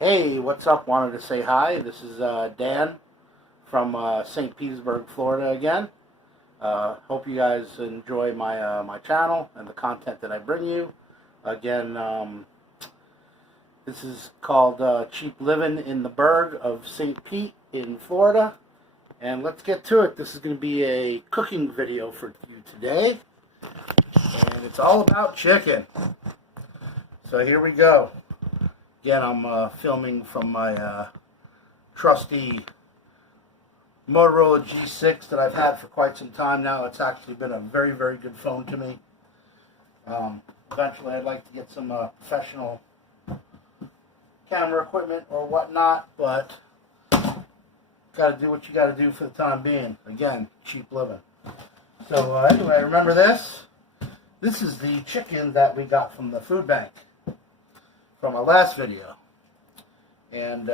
Hey, what's up? Wanted to say hi. This is Dan from St. Petersburg, Florida again. Hope you guys enjoy my channel and the content that I bring you. Again, this is called Cheap Living in the Burg of St. Pete in Florida. And let's get to it. This is going to be a cooking video for you today. And it's all about chicken. So here we go. Again, I'm filming from my trusty Motorola G6 that I've had for quite some time now. It's actually been a very, very good phone to me. Eventually, I'd like to get some professional camera equipment or whatnot, but got to do what you got to do for the time being. Again, cheap living. So anyway, remember this? This is the chicken that we got from the food bank from my last video, and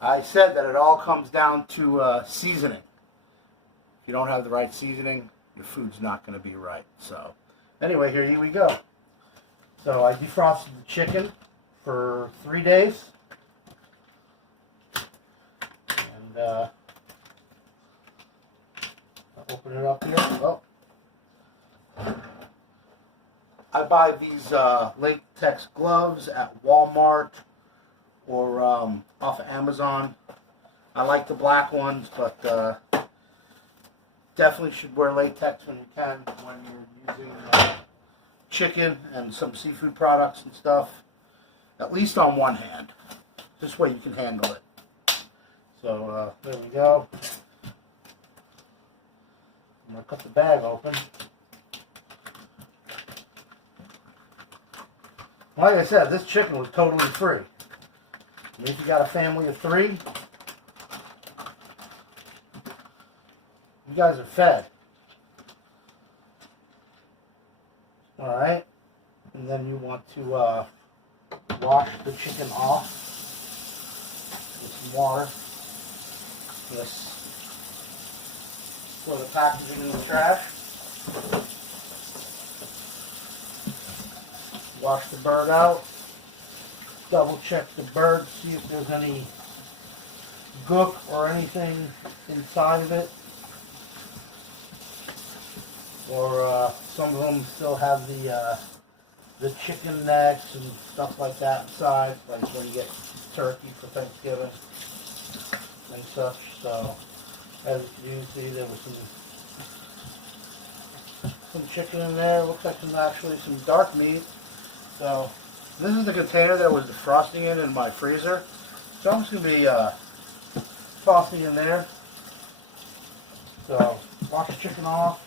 I said that it all comes down to seasoning. If you don't have the right seasoning, your food's not going to be right. So anyway, here we go. So I defrosted the chicken for 3 days, and I'll open it up here. Oh. I buy these latex gloves at Walmart or off of Amazon. I like the black ones, but definitely should wear latex when you can, when you're using chicken and some seafood products and stuff. At least on one hand. This way you can handle it. So there we go. I'm going to cut the bag open. Like I said, this chicken was totally free. I mean, if you got a family of 3, you guys are fed. Alright? And then you want to wash the chicken off with some water. Just throw the packaging in the trash. Wash the bird out, double check the bird, see if there's any gook or anything inside of it. Or some of them still have the chicken necks and stuff like that inside, like when you get turkey for Thanksgiving and such. So as you can see, there was some chicken in there. Looks like actually some dark meat. So this is the container that was defrosting in my freezer. So I'm just going to be tossing in there. So wash the chicken off.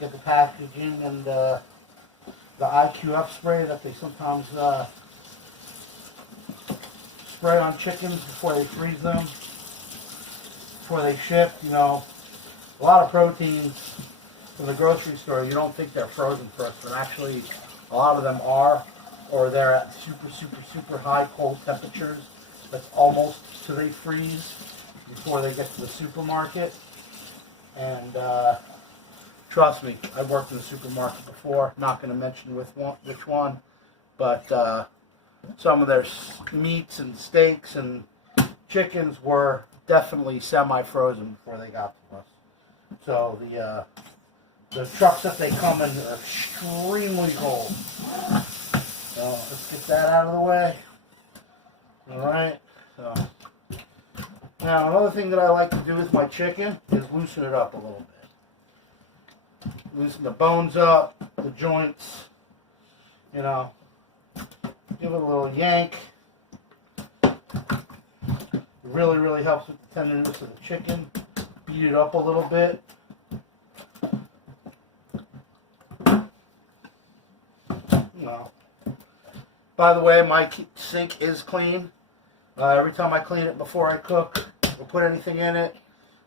Get the packaging and the IQF spray that they sometimes spray on chickens before they freeze them, before they ship. You know, a lot of proteins from the grocery store, you don't think they're frozen first, but actually a lot of them are, or they're at super, super, super high cold temperatures. That's almost till they freeze before they get to the supermarket. And trust me, I've worked in the supermarket before. Not going to mention which one, but some of their meats and steaks and chickens were definitely semi-frozen before they got to us. So the trucks that they come in are extremely cold. So let's get that out of the way. Alright. So now another thing that I like to do with my chicken is loosen it up a little bit. Loosen the bones up, the joints, you know, give it a little yank. It really, really helps with the tenderness of the chicken. Beat it up a little bit. By the way, my sink is clean. Every time I clean it before I cook or put anything in it,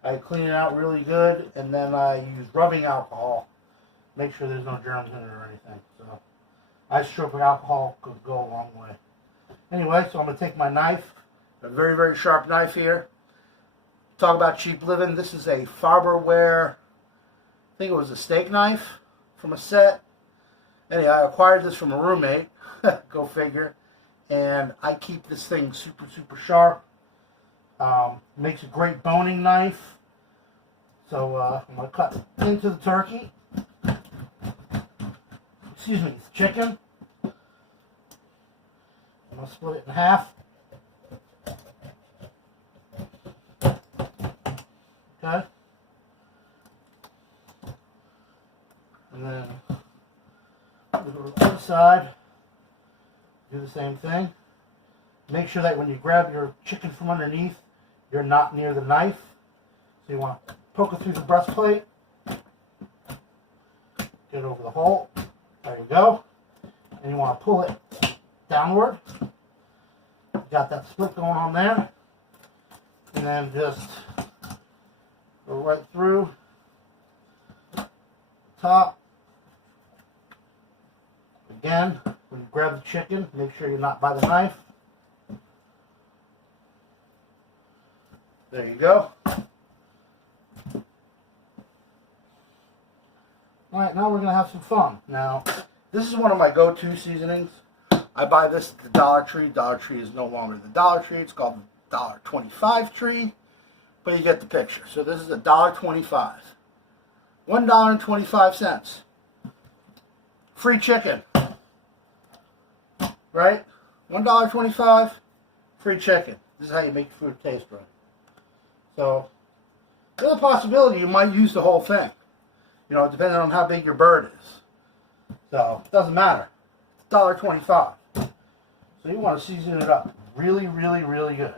I clean it out really good, and then I use rubbing alcohol. Make sure there's no germs in it or anything. So, isopropyl alcohol could go a long way. Anyway, so I'm going to take my knife, a very, very sharp knife here. Talk about cheap living. This is a Farberware, I think it was a steak knife from a set. Anyway, I acquired this from a roommate. Go figure. And I keep this thing super, super sharp. Makes a great boning knife. So I'm going to cut into the turkey. Excuse me, it's chicken. I'm going to split it in half. Okay. And then we go to the other side. Do the same thing. Make sure that when you grab your chicken from underneath, you're not near the knife. So you want to poke it through the breastplate. Get it over the hole. There you go. And you want to pull it downward. You got that split going on there. And then just go right through top. Again, when you grab the chicken, make sure you're not by the knife. There you go. Alright, now we're going to have some fun. Now, this is one of my go-to seasonings. I buy this at the Dollar Tree. Dollar Tree is no longer the Dollar Tree. It's called the $1.25 Tree. But you get the picture. So this is $1.25. $1.25. Free chicken. Right? $1.25. Free chicken. This is how you make your food taste right. So, there's a possibility you might use the whole thing. You know, depending on how big your bird is. So, it doesn't matter. It's $1.25. So you want to season it up really, really, really good.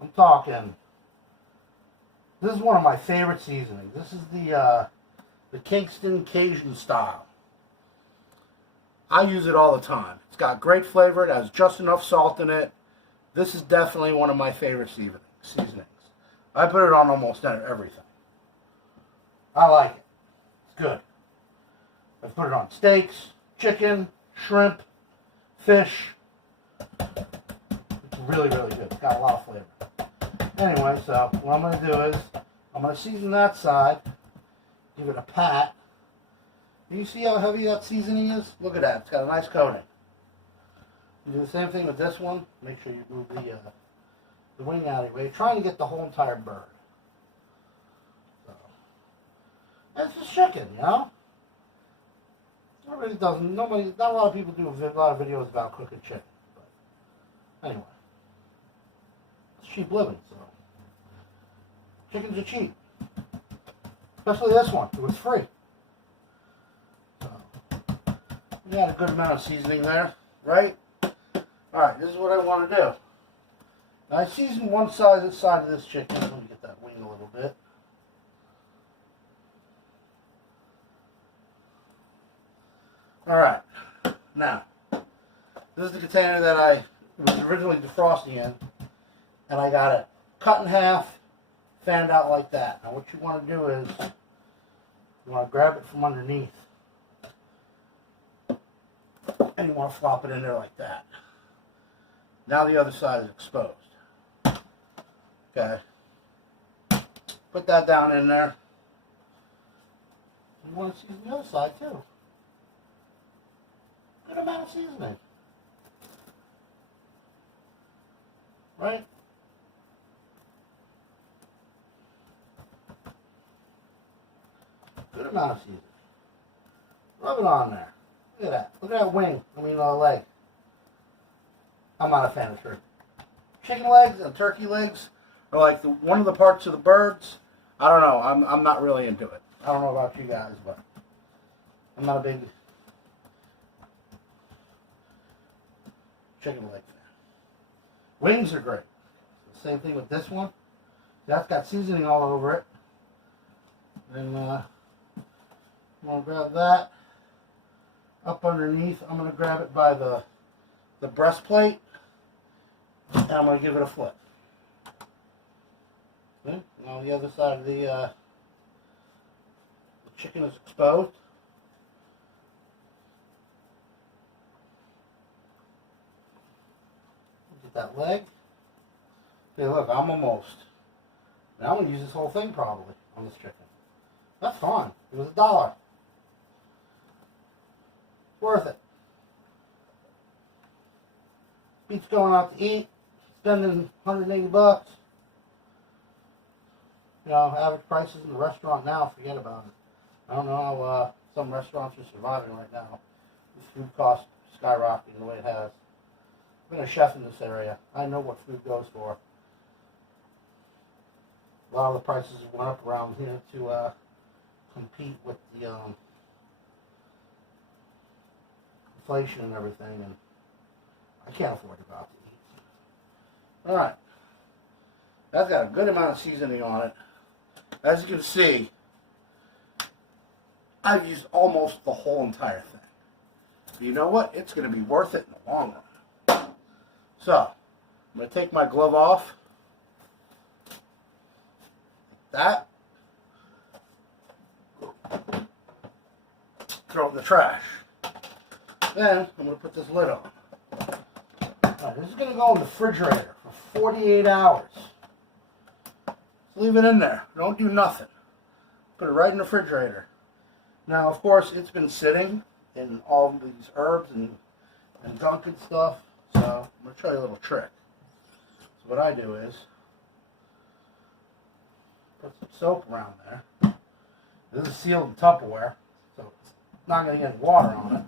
I'm talking, this is one of my favorite seasonings. This is the Kingston Cajun style. I use it all the time. It's got great flavor. It has just enough salt in it. This is definitely one of my favorite seasonings. I put it on almost everything. I like it. It's good. I put it on steaks, chicken, shrimp, fish. It's really, really good. It's got a lot of flavor. Anyway, so what I'm going to do is I'm going to season that side, give it a pat. You see how heavy that seasoning is? Look at that. It's got a nice coating. You do the same thing with this one. Make sure you move the wing out of your way. Trying to get the whole entire bird. So, and it's just chicken, you know? Not a lot of people do a lot of videos about cooking chicken. But anyway, it's cheap living, so. Chickens are cheap. Especially this one. It was free. So, we got a good amount of seasoning there, right? Alright, this is what I want to do. Now, I seasoned one side of this chicken. Let me get that wing a little bit. Alright, now, this is the container that I was originally defrosting in, and I got it cut in half, fanned out like that. Now what you want to do is, you want to grab it from underneath, and you want to flop it in there like that. Now the other side is exposed. Okay, put that down in there. You want to season the other side too. Good amount of seasoning. Right? Good amount of seasoning. Rub it on there. Look at that. Look at that wing. Leg. I'm not a fan of turkey. Chicken legs and turkey legs are like one of the parts of the birds. I don't know. I'm not really into it. I don't know about you guys, but I'm not a big chicken leg fan. Wings are great. Same thing with this one. That's got seasoning all over it. And I'm going to grab that up underneath. I'm going to grab it by the breastplate, and I'm going to give it a flip. Okay? Now the other side of the chicken is exposed. Get that leg. Hey, look, I'm almost. Now I'm going to use this whole thing probably on this chicken. That's fine. It was $1. Worth it. Beats going out to eat, spending $180. You know, average prices in the restaurant now, forget about it. I don't know how some restaurants are surviving right now. With food costs skyrocketing the way it has. I've been a chef in this area. I know what food goes for. A lot of the prices went up around here to compete with the inflation and everything, and I can't afford to go out to eat. Alright. That's got a good amount of seasoning on it. As you can see, I've used almost the whole entire thing. But you know what? It's going to be worth it in the long run. So, I'm going to take my glove off. Like that. Throw it in the trash. Then, I'm going to put this lid on. Alright, this is going to go in the refrigerator for 48 hours. Leave it in there. Don't do nothing. Put it right in the refrigerator. Now, of course, it's been sitting in all of these herbs and gunk and stuff. So, I'm going to show you a little trick. So, what I do is put some soap around there. This is sealed in Tupperware, so it's not going to get water on it.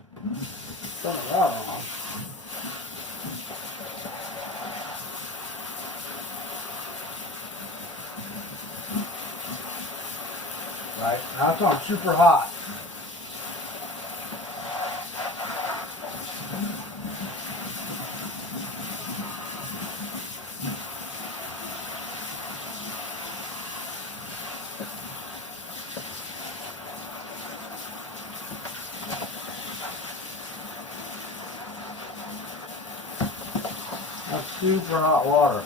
Turn the water on. Right, now it's on super hot. That's super hot water.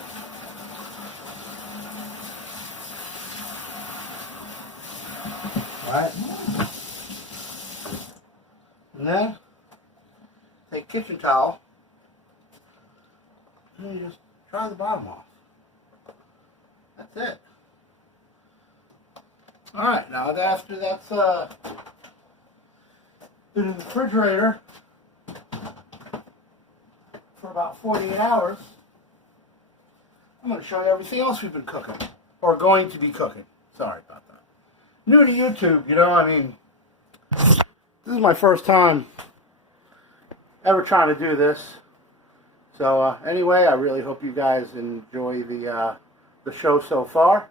Right? And then take a kitchen towel and you just dry the bottom off. That's it. Alright, now after that's been in the refrigerator for about 48 hours, I'm going to show you everything else we've been cooking. Or going to be cooking. Sorry about that. New to YouTube, you know, I mean, this is my first time ever trying to do this. So anyway, I really hope you guys enjoy the show so far.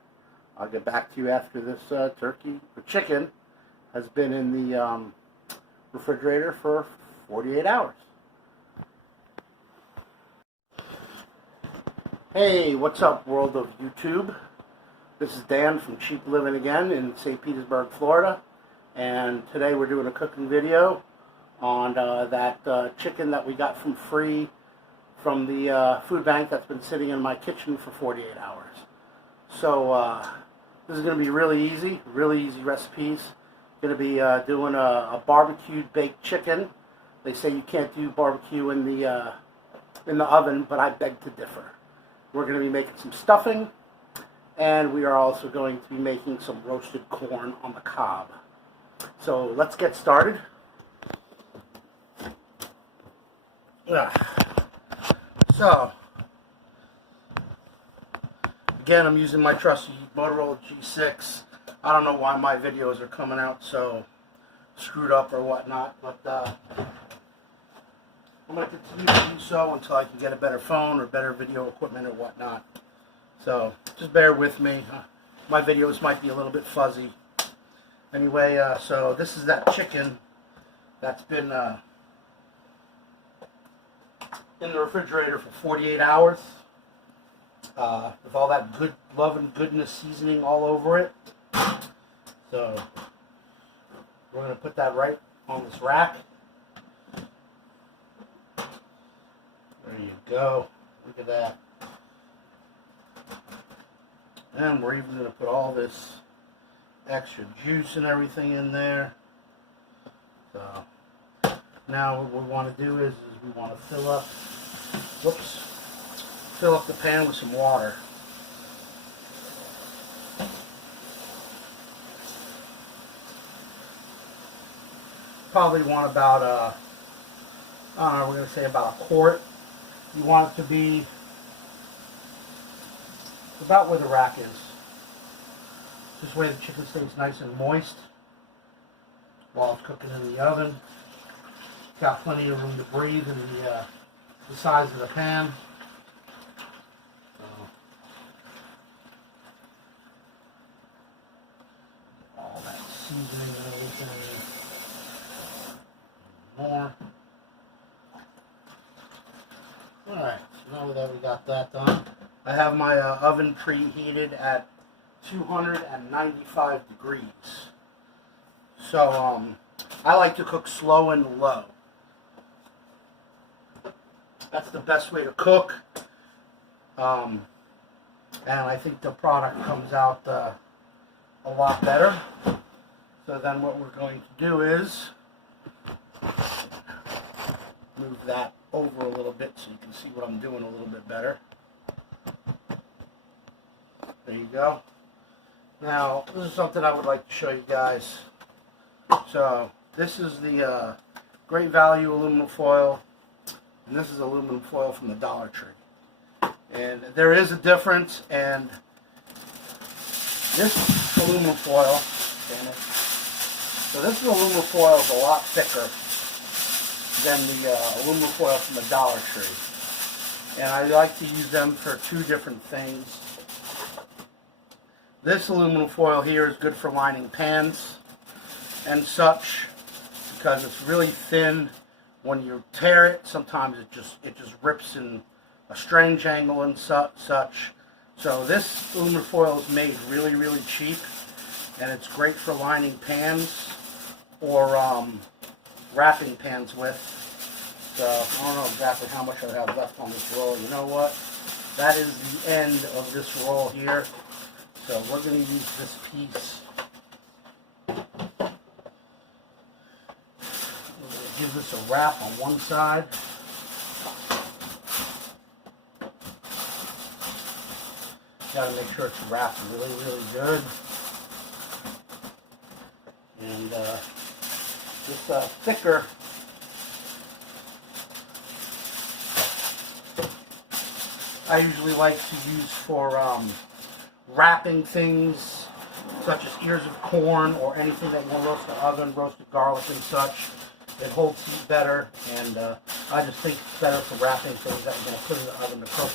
I'll get back to you after this turkey or chicken has been in the refrigerator for 48 hours. Hey, what's up, world of YouTube? This is Dan from Cheap Living again in St. Petersburg, Florida, and today we're doing a cooking video on that chicken that we got from free from the food bank that's been sitting in my kitchen for 48 hours. So this is going to be really easy recipes. Going to be doing a barbecued baked chicken. They say you can't do barbecue in the oven, but I beg to differ. We're going to be making some stuffing. And we are also going to be making some roasted corn on the cob. So let's get started. So, again, I'm using my trusty Motorola G6. I don't know why my videos are coming out so screwed up or whatnot, but I'm going to continue to do so until I can get a better phone or better video equipment or whatnot. So, just bear with me. My videos might be a little bit fuzzy. Anyway, so this is that chicken that's been in the refrigerator for 48 hours. With all that good love and goodness seasoning all over it. So, we're going to put that right on this rack. There you go. Look at that. And we're even going to put all this extra juice and everything in there. So now what we want to do is we want to fill up the pan with some water. Probably want about I don't know, we're going to say about a quart. You want it to be about where the rack is. This way the chicken stays nice and moist while it's cooking in the oven. Got plenty of room to breathe in the size of the pan. So, all that seasoning and everything. More. Alright, so now that we got that done, I have my oven preheated at 295 degrees. So, I like to cook slow and low. That's the best way to cook. And I think the product comes out a lot better. So then what we're going to do is move that over a little bit so you can see what I'm doing a little bit better. There you go. Now, this is something I would like to show you guys. So, this is the Great Value aluminum foil, and this is aluminum foil from the Dollar Tree. And there is a difference, and this aluminum foil, so this aluminum foil is a lot thicker than the aluminum foil from the Dollar Tree. And I like to use them for two different things. This aluminum foil here is good for lining pans and such because it's really thin. When you tear it, sometimes it just rips in a strange angle and such. So this aluminum foil is made really, really cheap, and it's great for lining pans or wrapping pans with. So I don't know exactly how much I have left on this roll. You know what? That is the end of this roll here. So we're going to use this piece. Give this a wrap on one side. Got to make sure it's wrapped really, really good. And this thicker I usually like to use for wrapping things such as ears of corn or anything that you want to roast in the oven, roasted garlic and such. It holds heat better, and I just think it's better for wrapping things that you're going to put in the oven to cook.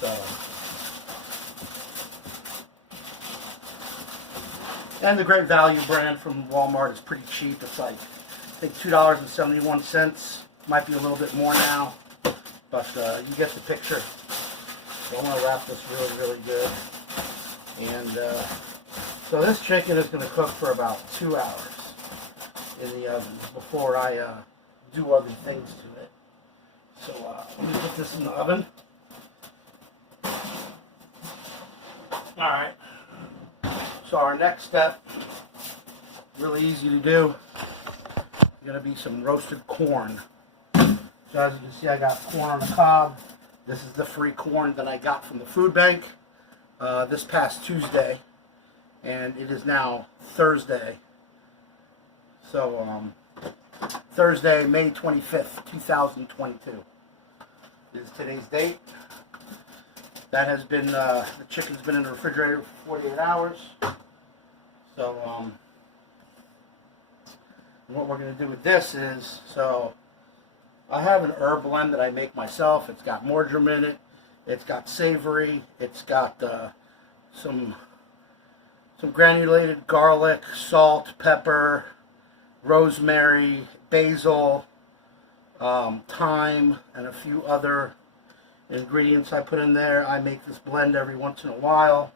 So, and the Great Value brand from Walmart is pretty cheap. It's like, I think $2.71. Might be a little bit more now, but you get the picture. So I'm going to wrap this really, really good. And so this chicken is going to cook for about 2 hours in the oven before I do other things to it. So let me put this in the oven. Alright. So our next step, really easy to do, is going to be some roasted corn. So as you can see, I got corn on the cob. This is the free corn that I got from the food bank this past Tuesday, and it is now Thursday. So Thursday, May 25th, 2022 is today's date. That has been, the chicken's been in the refrigerator for 48 hours. So what we're going to do with this is, so I have an herb blend that I make myself. It's got marjoram in it. It's got savory. It's got some granulated garlic, salt, pepper, rosemary, basil, thyme, and a few other ingredients I put in there. I make this blend every once in a while.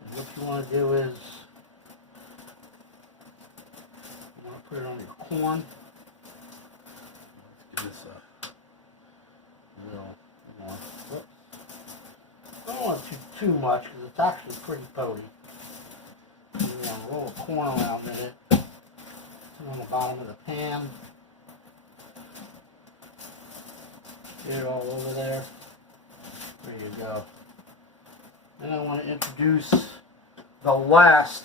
And what you want to do is you want to put it on your corn. Let's give this a little more. Whoops. I don't want too much because it's actually pretty potty. You want a little corn around in it. On the bottom of the pan. Get it all over there. There you go. And I want to introduce the last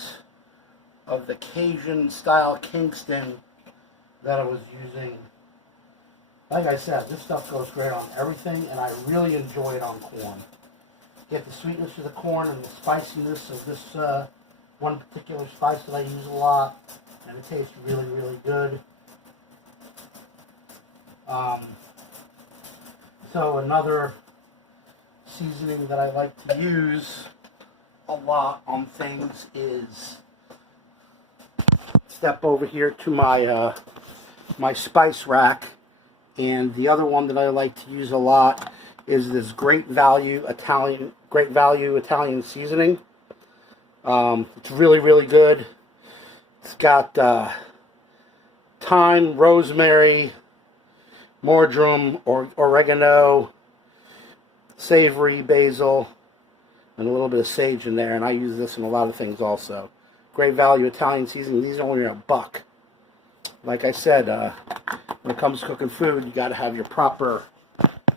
of the Cajun style Kingston that I was using Like I said, this stuff goes great on everything, and I really enjoy it on corn. Get the sweetness of the corn and the spiciness of this one particular spice that I use a lot, and it tastes really, really good. So another seasoning that I like to use a lot on things is, step over here to my my spice rack, and the other one that I like to use a lot is this Great Value Italian seasoning. It's really, really good. It's got thyme, rosemary, marjoram, or oregano, savory, basil, and a little bit of sage in there. And I use this in a lot of things also. Great Value Italian seasoning. These are only $1. Like I said, when it comes to cooking food, you got to have your proper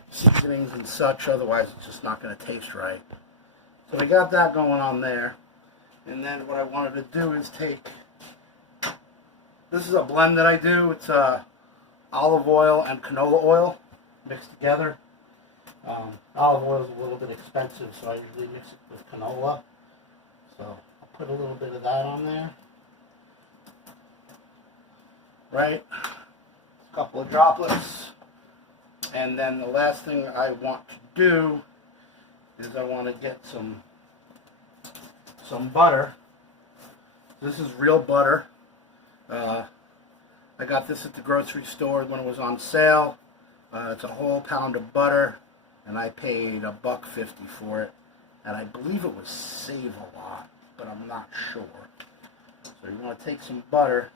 seasonings and such. Otherwise, it's just not going to taste right. So we got that going on there. And then what I wanted to do is take, this is a blend that I do. It's olive oil and canola oil mixed together. Olive oil is a little bit expensive, so I usually mix it with canola. So I'll put a little bit of that on there. Right? A couple of droplets. And then the last thing I want to do is I want to get some butter. This is real butter. I got this at the grocery store when it was on sale. It's a whole pound of butter, and I paid $1.50 for it. And I believe it was Save a Lot, but I'm not sure. So you want to take some butter.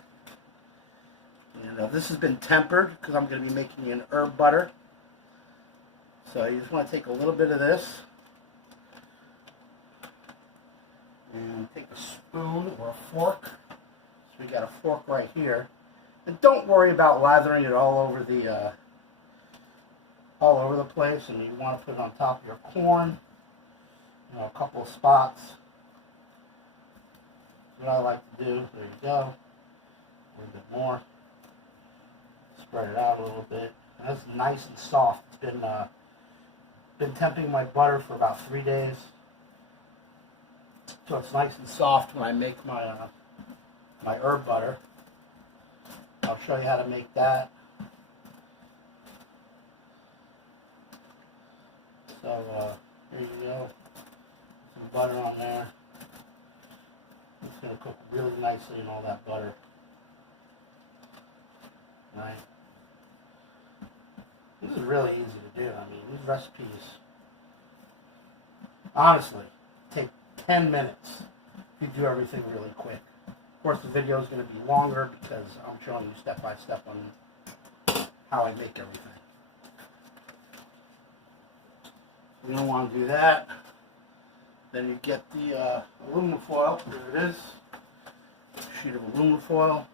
And this has been tempered because I'm going to be making an herb butter. So you just want to take a little bit of this and take a spoon or a fork. So we got a fork right here. And don't worry about lathering it all over the place. And you want to put it on top of your corn. A couple of spots. What I like to do. There you go. A little bit more. Spread it out a little bit. And it's nice and soft. It's been temping my butter for about 3 days. So it's nice and soft when I make my my herb butter. I'll show you how to make that. So here you go. Some butter on there. It's going to cook really nicely in all that butter. Right? This is really easy to do. I mean, these recipes, honestly, take 10 minutes if you do everything really quick. Of course, the video is going to be longer because I'm showing you step by step on how I make everything. You don't want to do that. Then you get the aluminum foil. There it is. A sheet of aluminum foil.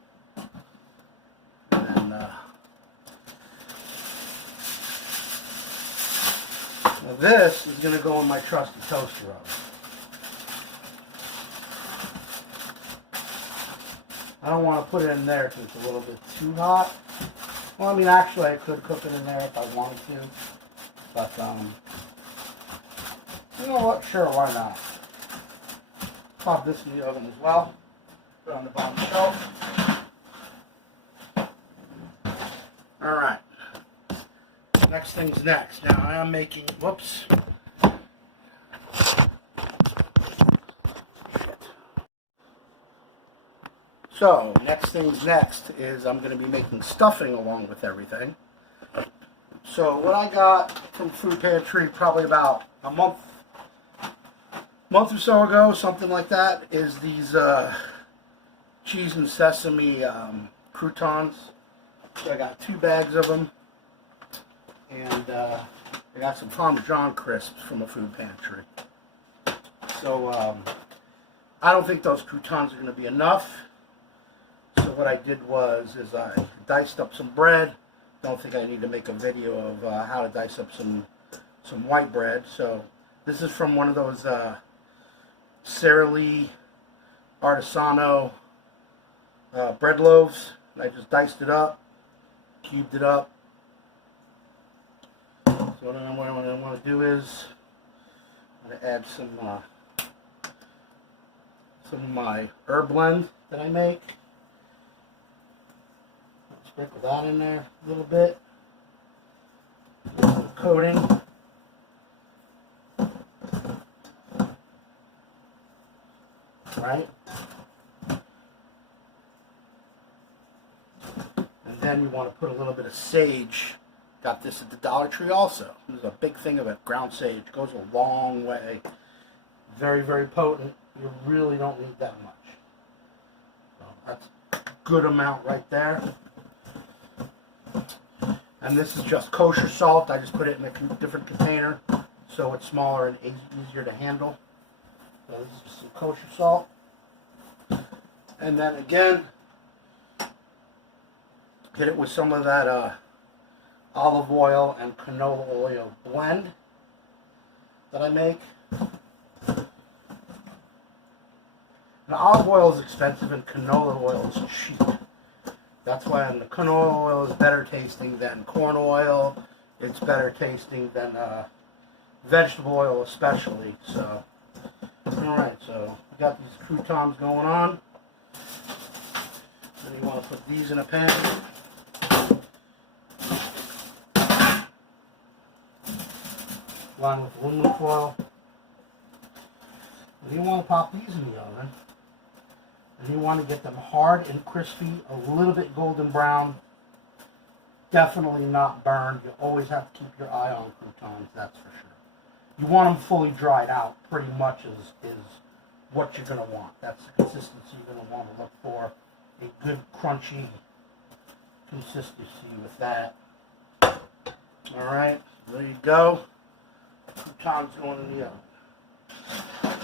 And now this is going to go in my trusty toaster oven. I don't want to put it in there because it's a little bit too hot. Well, I mean, actually, I could cook it in there if I wanted to. But, you know what? Sure, why not? Pop this in the oven as well. Put it on the bottom shelf. Alright. Next thing's next. Now, I am making, whoops. So, next thing's next is I'm going to be making stuffing along with everything. So, what I got from Food Pantry probably about a month or so ago, something like that, is these cheese and sesame croutons. So I got 2 bags of them, and I got some Parmesan crisps from a Food Pantry. So I don't think those croutons are going to be enough. So what I did was I diced up some bread. Don't think I need to make a video of how to dice up some white bread. So this is from one of those Sara Lee Artisano bread loaves. I just diced it up, cubed it up, So what I want to do is I'm going to add some of my herb blend that I make. Sprinkle that in there a little bit. A little coating. Right? And then you want to put a little bit of sage. Got this at the Dollar Tree also. There's a big thing of it. Ground sage goes a long way. Very, very potent. You really don't need that much. So that's a good amount right there. And this is just kosher salt. I just put it in a different container so it's smaller and easier to handle. So this is just some kosher salt. And then again, hit it with some of that olive oil and canola oil blend that I make. Now, olive oil is expensive and canola oil is cheap. That's why the canola oil is better tasting than corn oil. It's better tasting than vegetable oil especially. So, alright, so we got these croutons going on. Then you want to put these in a pan. Line with aluminum foil. And you want to pop these in the oven. And you want to get them hard and crispy, a little bit golden brown. Definitely not burned. You always have to keep your eye on croutons, that's for sure. You want them fully dried out, pretty much is what you're going to want. That's the consistency you're going to want to look for. A good crunchy consistency with that. Alright, there you go. Croutons going in the oven.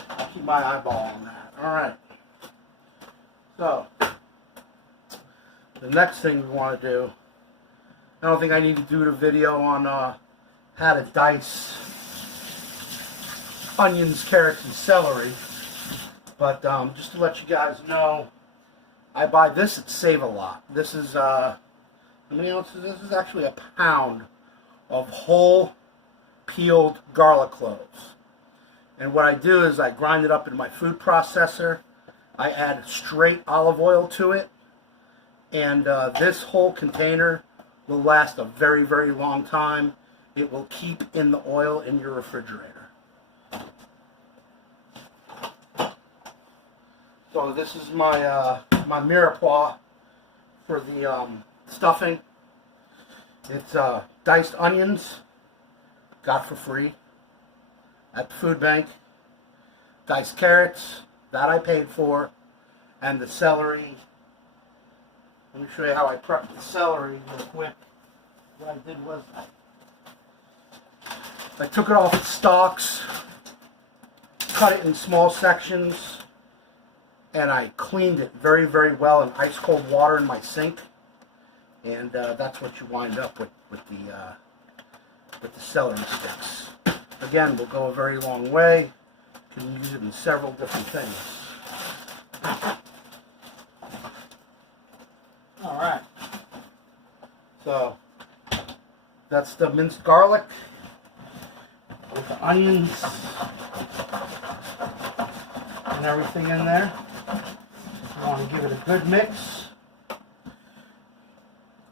I'll keep my eyeball on that. Alright. So, the next thing we want to do, I don't think I need to do the video on how to dice onions, carrots, and celery, but just to let you guys know, I buy this at Save-A-Lot. This is, how many ounces? This is actually a pound of whole peeled garlic cloves. And what I do is I grind it up in my food processor. I add straight olive oil to it, and this whole container will last a very, very long time. It will keep in the oil in your refrigerator. So this is my my Mirepoix for the stuffing. It's diced onions, got for free at the food bank. Diced carrots, that I paid for, and the celery. Let me show you how I prepped the celery real quick. What I did was I took it off its stalks, cut it in small sections, and I cleaned it very, very well in ice cold water in my sink. And that's what you wind up with the celery sticks. Again, will go a very long way. You can use it in several different things. Alright. So, that's the minced garlic with the onions and everything in there. You want to give it a good mix.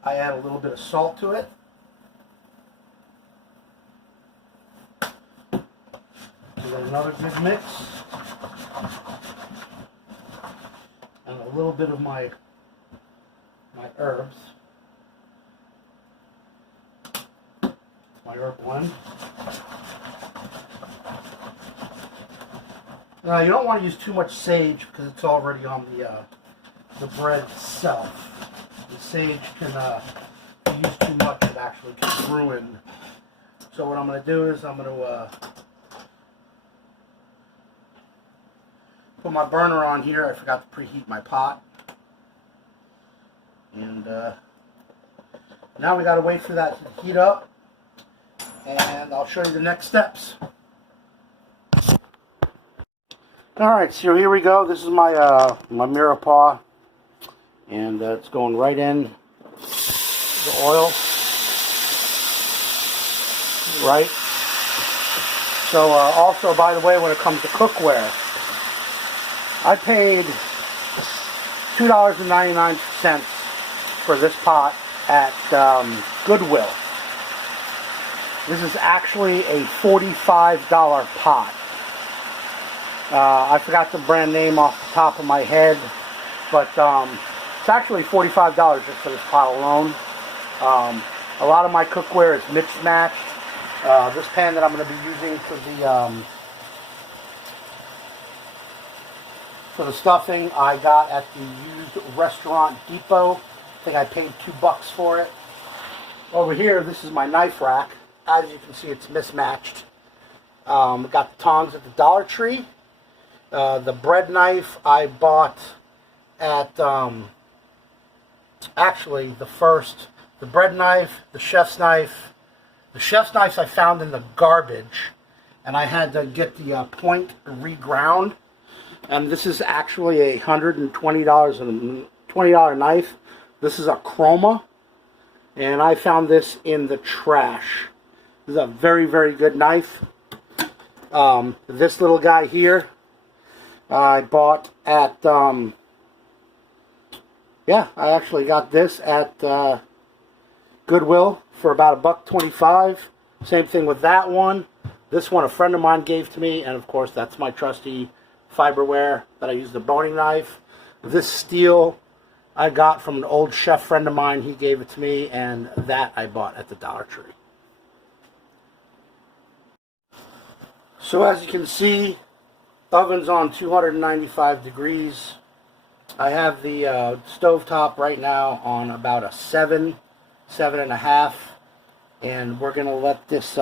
I add a little bit of salt to it. Give it another good mix. And a little bit of my herbs. My herb blend. Now you don't want to use too much sage because it's already on the bread itself. The sage can, if you use too much, it actually can ruin. So what I'm going to do is I'm going to put my burner on here. I forgot to preheat my pot. And now we got to wait for that to heat up. And I'll show you the next steps. Alright, so here we go. This is my my Mirepoix. And it's going right in the oil. right? So also, by the way, when it comes to cookware, I paid $2.99 for this pot at Goodwill. This is actually a $45 pot. I forgot the brand name off the top of my head, but it's actually $45 just for this pot alone. A lot of my cookware is mixed matched. This pan that I'm going to be using for the stuffing, I got at the used Restaurant Depot. I think I paid $2 for it. Over here, this is my knife rack. As you can see, it's mismatched. Got the tongs at the Dollar Tree. The bread knife I bought at, actually, the bread knife, the chef's knife. The chef's knives I found in the garbage, and I had to get the point reground. And this is actually a $120 knife. This is a chroma, and I found this in the trash. This is a very, very good knife. This little guy here, I bought at, yeah, I actually got this at Goodwill for about $1.25. Same thing with that one. This one a friend of mine gave to me, and of course that's my trusty fiberware that I use the boning knife. This steel I got from an old chef friend of mine. He gave it to me, and that I bought at the Dollar Tree. So as you can see, oven's on 295 degrees. I have the stovetop right now on about a 7.5, and we're gonna let this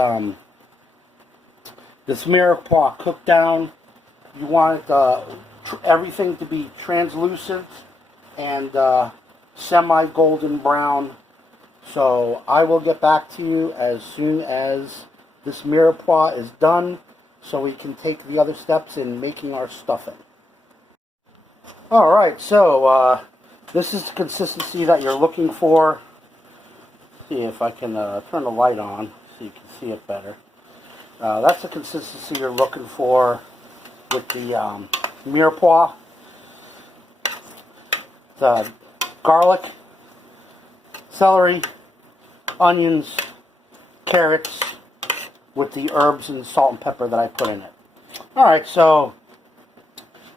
this Mirepoix cook down. You want everything to be translucent and semi-golden brown. So I will get back to you as soon as this Mirepoix is done, so we can take the other steps in making our stuffing. Alright, so this is the consistency that you're looking for. See if I can turn the light on so you can see it better. That's the consistency you're looking for with the Mirepoix. The garlic, celery, onions, carrots, with the herbs and salt and pepper that I put in it. Alright, so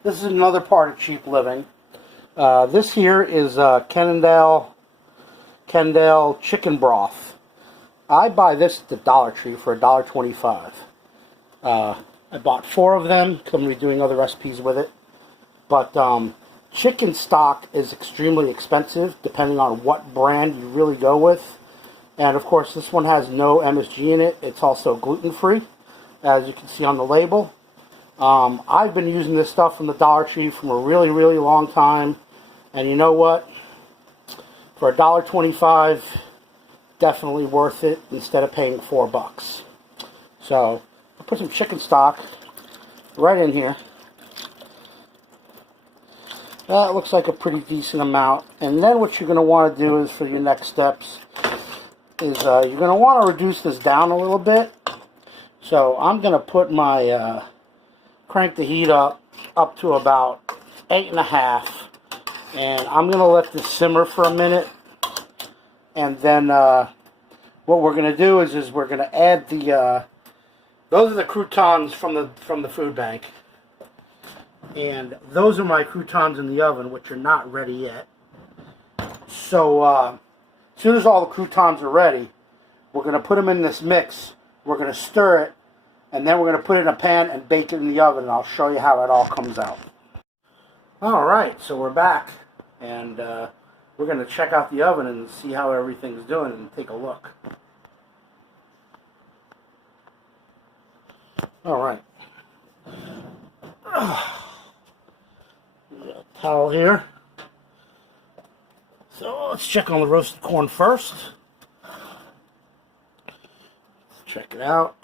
this is another part of cheap living. This here is Kendall chicken broth. I buy this at the Dollar Tree for $1.25. I bought 4 of them because I'm going to be doing other recipes with it. But chicken stock is extremely expensive depending on what brand you really go with. And of course this one has no MSG in it. It's also gluten-free, as you can see on the label. I've been using this stuff from the Dollar Tree for a really, really long time. And you know what? For $1.25, definitely worth it instead of paying $4. So I'll put some chicken stock right in here. That looks like a pretty decent amount. And then what you're going to want to do is, for your next steps, is you're going to want to reduce this down a little bit. So I'm going to put my, crank the heat up to about 8.5. And I'm going to let this simmer for a minute. And then what we're going to do is we're going to add the, those are the croutons from the food bank. And those are my croutons in the oven, which are not ready yet. So as soon as all the croutons are ready, we're going to put them in this mix. We're going to stir it, and then we're going to put it in a pan and bake it in the oven, and I'll show you how it all comes out. Alright, so we're back, and we're going to check out the oven and see how everything's doing and take a look. Alright. Towel here. So let's check on the roasted corn first. Let's check it out.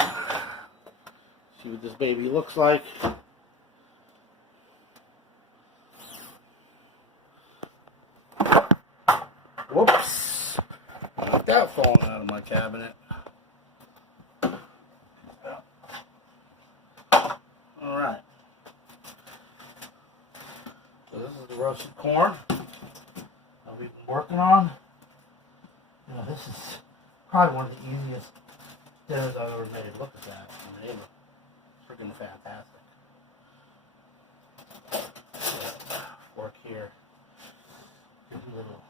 See what this baby looks like. Whoops. Not that falling out of my cabinet. Alright. So this is the roasted corn that we've been working on. You know, this is probably one of the easiest dinners I've ever made. Look at that. I mean, they were freaking fantastic. Fork here. Give a little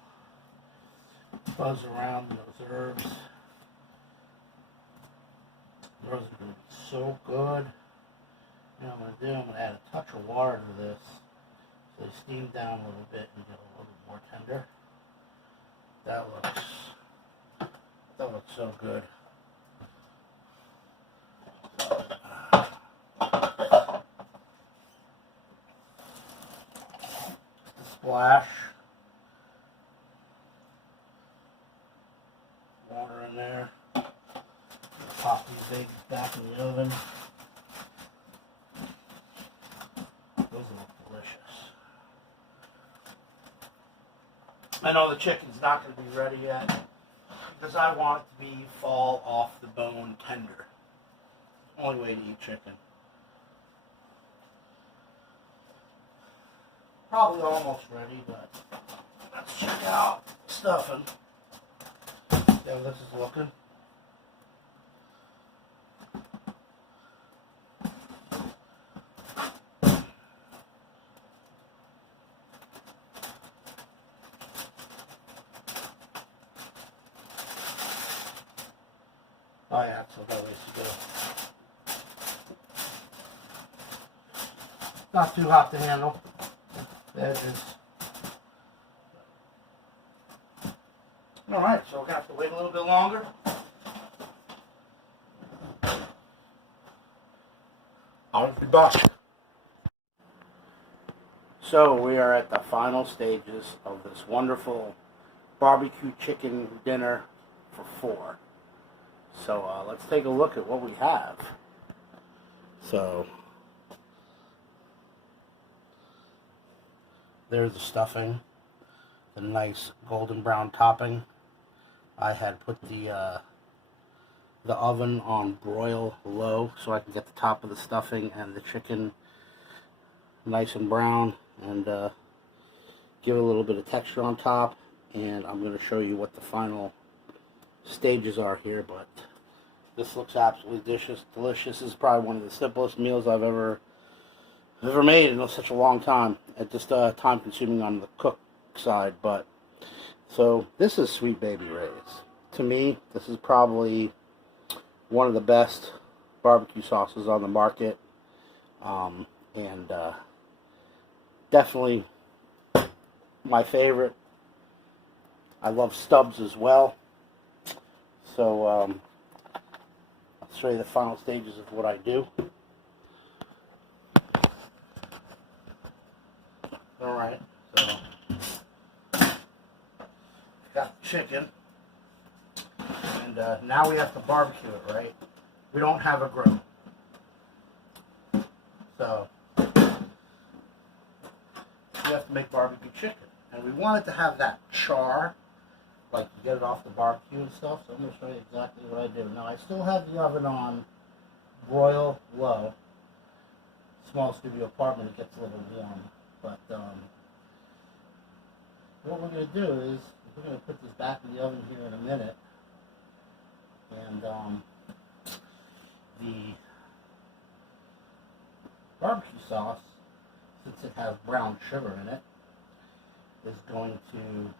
buzz around those herbs. The herbs are going to be so good. You know what I'm going to do? I'm going to add a touch of water to this so they steam down a little bit and get a little more tender. That looks so good. Splash. Water in there. Pop these babies back in the oven. Those look delicious. I know the chicken's not going to be ready yet because I want it to be fall off the bone tender. Only way to eat chicken. Probably almost ready, but let's check out stuffing. See how this is looking. Oh yeah, it's a ways to go. Not too hot to handle. The edges. Alright, so we're going to have to wait a little bit longer. I'll be back. So we are at the final stages of this wonderful barbecue chicken dinner for 4. So let's take a look at what we have. So there's the stuffing, the nice golden brown topping. I had put the oven on broil low so I can get the top of the stuffing and the chicken nice and brown and give it a little bit of texture on top. And I'm going to show you what the final stages are here, but this looks absolutely delicious. This is probably one of the simplest meals I've ever made in such a long time. It's just time consuming on the cook side, but so this is Sweet Baby Ray's. To me, this is probably one of the best barbecue sauces on the market, and definitely my favorite. I love Stubbs as well. So I'll show you the final stages of what I do. Alright, so got the chicken, and now we have to barbecue it, right? We don't have a grill. So we have to make barbecue chicken. And we wanted to have that char, like you get it off the barbecue and stuff. So I'm going to show you exactly what I do. Now I still have the oven on broil low. Small studio apartment, it gets a little warm. But what we're going to do is we're going to put this back in the oven here in a minute. And the barbecue sauce, since it has brown sugar in it, is going to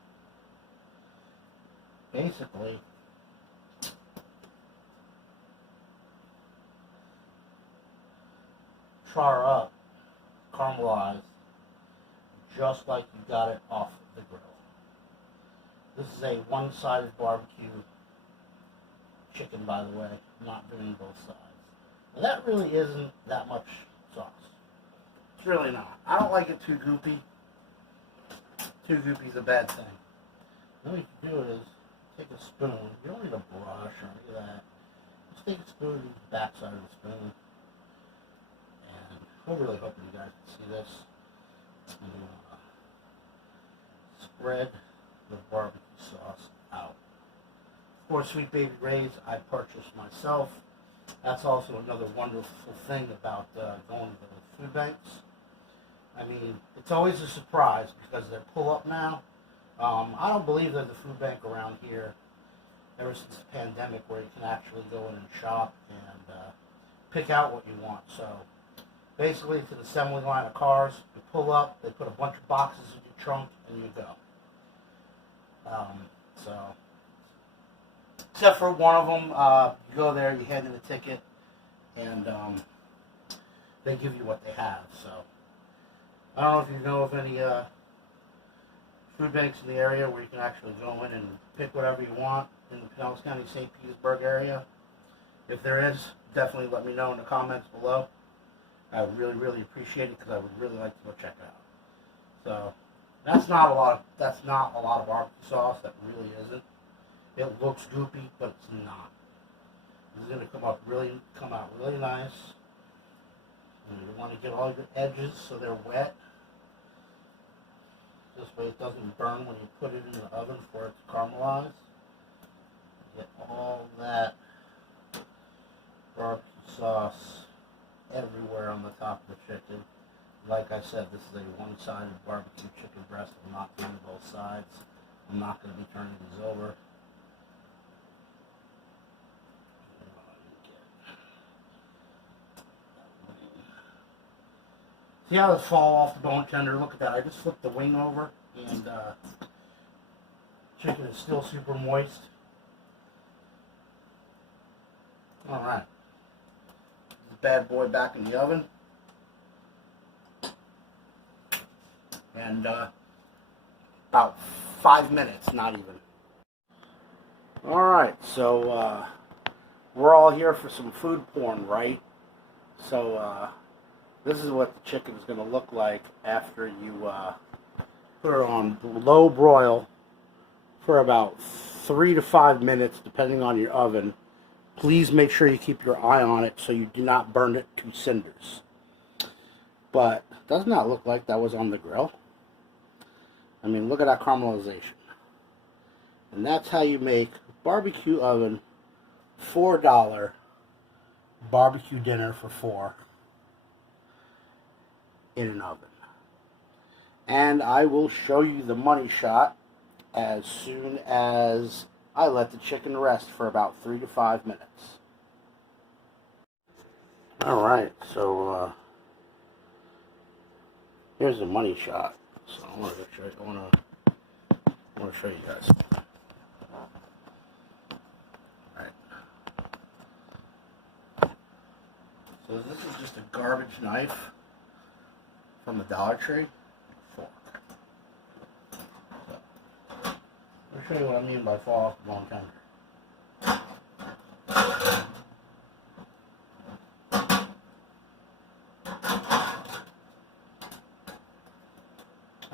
basically char up, caramelize, just like you got it off the grill. This is a one-sided barbecue chicken, by the way, not doing both sides. Now, that really isn't that much sauce. It's really not. I don't like it too goopy. Too goopy is a bad thing. What you can do is take a spoon. You don't need a brush or any of that. Just take a spoon and use the back side of the spoon. And I'm really hoping you guys can see this. And spread the barbecue sauce out. For Sweet Baby Ray's, I purchased myself That's also another wonderful thing about going to the food banks. I mean, it's always a surprise because they're pull up now. I don't believe there's a food bank around here ever since the pandemic where you can actually go in and shop and pick out what you want. So basically, to the assembly line of cars, you pull up, they put a bunch of boxes in your trunk, and you go. So, except for one of them, you go there, you hand in a ticket, and they give you what they have. So, I don't know if you know of any food banks in the area where you can actually go in and pick whatever you want in the Pinellas County, St. Petersburg area. If there is, definitely let me know in the comments below. I would really, really appreciate it because I would really like to go check it out. So that's not a lot of barbecue sauce. That really isn't. It looks goopy, but it's not. It's going to come out really nice. And you want to get all your edges so they're wet. This way it doesn't burn when you put it in the oven for it to caramelize. Get all that barbecue sauce everywhere on the top of the chicken. Like I said, this is a one-sided barbecue chicken breast. I'm not doing both sides. I'm not going to be turning these over. See how this fall off the bone tender? Look at that. I just flipped the wing over and chicken is still super moist. Alright. This bad boy back in the oven. And about 5 minutes, not even. Alright, so we're all here for some food porn, right? So this is what the chicken is going to look like after you put it on low broil for about 3 to 5 minutes, depending on your oven. Please make sure you keep your eye on it so you do not burn it to cinders. But it does not look like that was on the grill. I mean, look at that caramelization. And that's how you make barbecue oven $4 barbecue dinner for 4 in an oven. And I will show you the money shot as soon as I let the chicken rest for about 3 to 5 minutes. Alright, so here's the money shot. So I want to show you guys. Alright. So this is just a garbage knife from the Dollar Tree. Fork. So, let me show you what I mean by fall off the bone tender.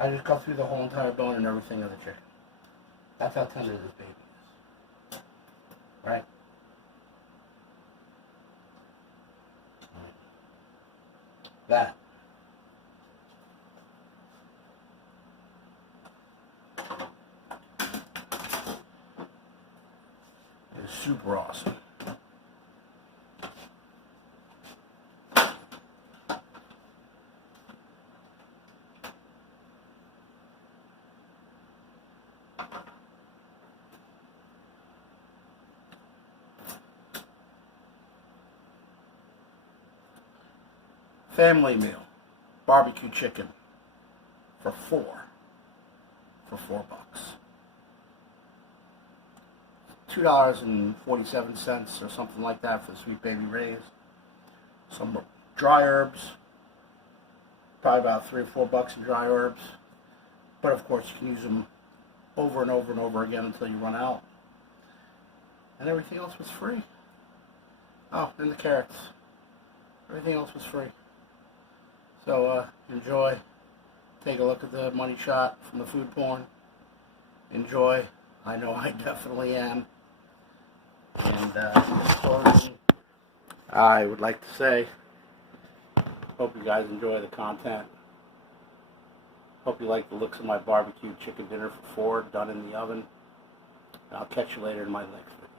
I just cut through the whole entire bone and everything of the chicken. That's how tender this baby is. Right? That is super awesome. Family meal, barbecue chicken for $4 $2.47 or something like that for the Sweet Baby Ray's. Some dry herbs, probably about $3 or $4 in dry herbs. But of course, you can use them over and over and over again until you run out. And everything else was free. Oh, and the carrots. Everything else was free. So enjoy. Take a look at the money shot from the food porn. Enjoy. I know I definitely am. And in closing, I would like to say, hope you guys enjoy the content. Hope you like the looks of my barbecue chicken dinner for $4 done in the oven. And I'll catch you later in my next video.